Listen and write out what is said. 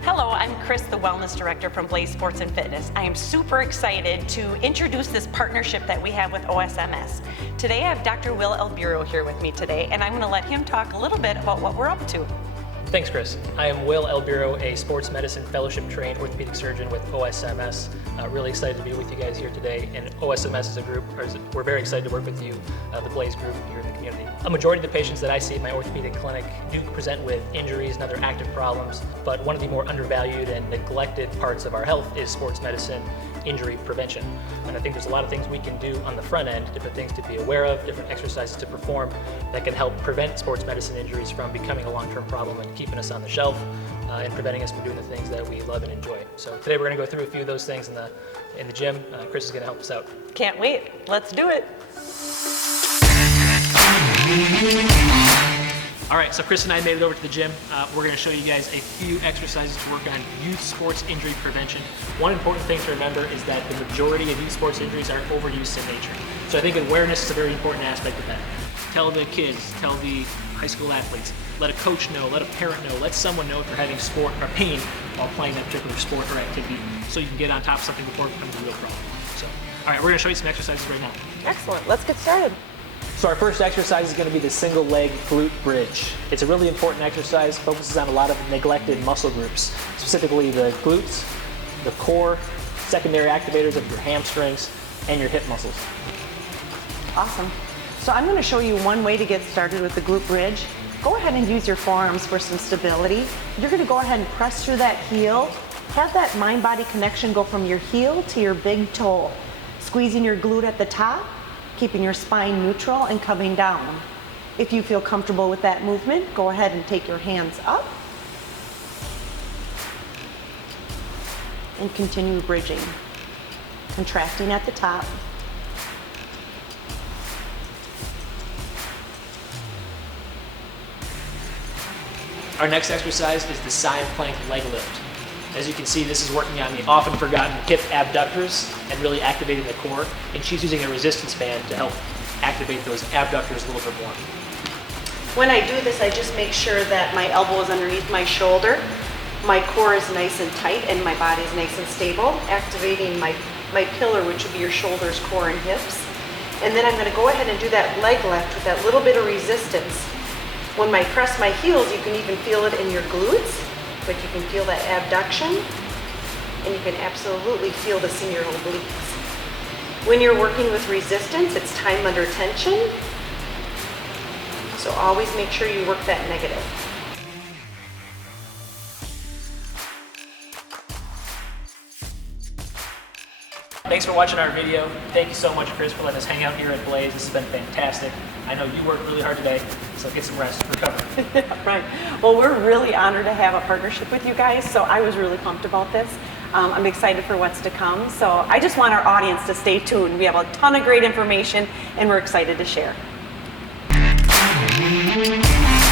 Hello, I'm Chris, the Wellness Director from Blaze Sports and Fitness. I am super excited to introduce this partnership that we have with OSMS. Today I have Dr. Will Albiro here with me today, and I'm going to let him talk a little bit about what we're up to. Thanks, Chris. I am Will Albiro, a sports medicine fellowship-trained orthopedic surgeon with OSMS. Really excited to be with you guys here today. And OSMS as a group, we're very excited to work with you, the Blaze group here in the community. A majority of the patients that I see in my orthopedic clinic do present with injuries and other active problems, but one of the more undervalued and neglected parts of our health is sports medicine injury prevention. And I think there's a lot of things we can do on the front end, different things to be aware of, different exercises to perform that can help prevent sports medicine injuries from becoming a long-term problem and keeping us on the shelf and preventing us from doing the things that we love and enjoy. So today we're going to go through a few of those things in the gym. Chris is going to help us out. Can't wait. Let's do it. All right, so Chris and I made it over to the gym. We're going to show you guys a few exercises to work on youth sports injury prevention. One important thing to remember is that the majority of youth sports injuries are overuse in nature. So I think awareness is a very important aspect of that. Tell the kids, tell the high school athletes, let a coach know, let a parent know, let someone know if they're having sport or pain while playing that particular sport or activity so you can get on top of something before it becomes a real problem. So, all right, we're going to show you some exercises right now. Excellent. Let's get started. So our first exercise is going to be the single leg glute bridge. It's a really important exercise, focuses on a lot of neglected muscle groups, specifically the glutes, the core, secondary activators of your hamstrings, and your hip muscles. Awesome. So I'm going to show you one way to get started with the glute bridge. Go ahead and use your forearms for some stability. You're going to go ahead and press through that heel. Have that mind-body connection go from your heel to your big toe, squeezing your glute at the top, keeping your spine neutral and coming down. If you feel comfortable with that movement, go ahead and take your hands up and continue bridging. Contracting at the top. Our next exercise is the side plank leg lift. As you can see, this is working on the often forgotten hip abductors and really activating the core. And she's using a resistance band to help activate those abductors a little bit more. When I do this, I just make sure that my elbow is underneath my shoulder, my core is nice and tight, and my body is nice and stable, activating my pillar, which would be your shoulders, core, and hips. And then I'm going to go ahead and do that leg lift with that little bit of resistance. When I press my heels, you can even feel it in your glutes, but you can feel that abduction, and you can absolutely feel this in your obliques. When you're working with resistance, it's time under tension, so always make sure you work that negative. Thanks for watching our video. Thank you so much, Chris, for letting us hang out here at Blaze. This has been fantastic. I know you worked really hard today, so get some rest, recover. Right. Well, we're really honored to have a partnership with you guys, so I was really pumped about this. I'm excited for what's to come, so I just want our audience to stay tuned. We have a ton of great information, and we're excited to share.